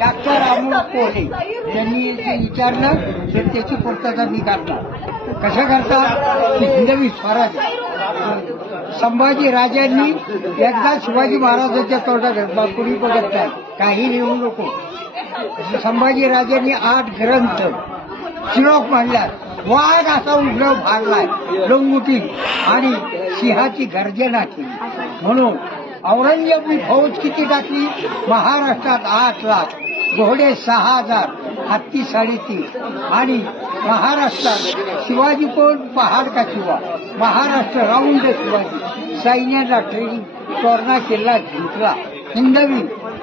Doctor Amol Kolhe यांनी जे विचारलं तर त्याची पूर्तता मी करणार. कसं करतात की हिंदवी स्वराज संभाजी राजांनी एकदा शिवाजी महाराजांच्या तोंडात बापुरी बघत नाही काही लिहू नको. संभाजी राजांनी 8 ग्रंथ श्लोक मांडल्यात. वाघ असा उघडव भागलाय लंगुटी आणि सिंहाची गर्जना केली. म्हणून औरंगजेबनी फौज किती टाकली? महाराष्ट्रात 8 लाख, घोडे 6000, हत्ती 3.5 आणि महाराष्ट्रात शिवाजी कोण? पहाड का शिवा. महाराष्ट्र राऊंड शिवाजी. सैन्याला ट्रेनिंग, तोरणा किल्ला जिंकला. हिंदवी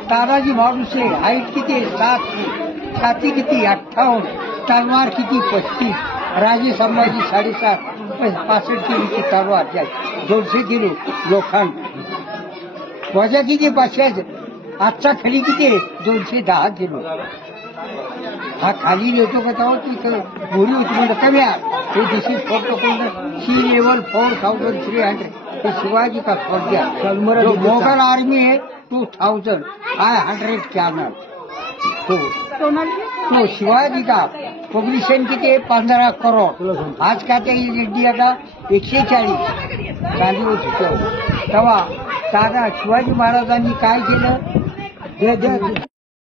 तानाजी मालुसरे हाईट किती? 7 फूट. छाती किती? 58. तलवार किती? 35. राजे संभाजी 65 किलोची तलवार, 200 किलो लोखंड. वजा किती? 500. आजचा खडी किती? 210 किलो. हा खाली येतो का तेव्हा तिथं गोरी होती म्हणजे कमी आहे. दिस इज फोटो सी लेवल 4300. हे शिवाजी का फौजा. जो मोगल आर्मी है 2500 कैमर. तो शिवाजी का पब्लिशन किती? 15 करोड. आज का ते इंडिया का 140 चालू होती तेव्हा. दादा शिवाजी महाराजांनी काय केलं?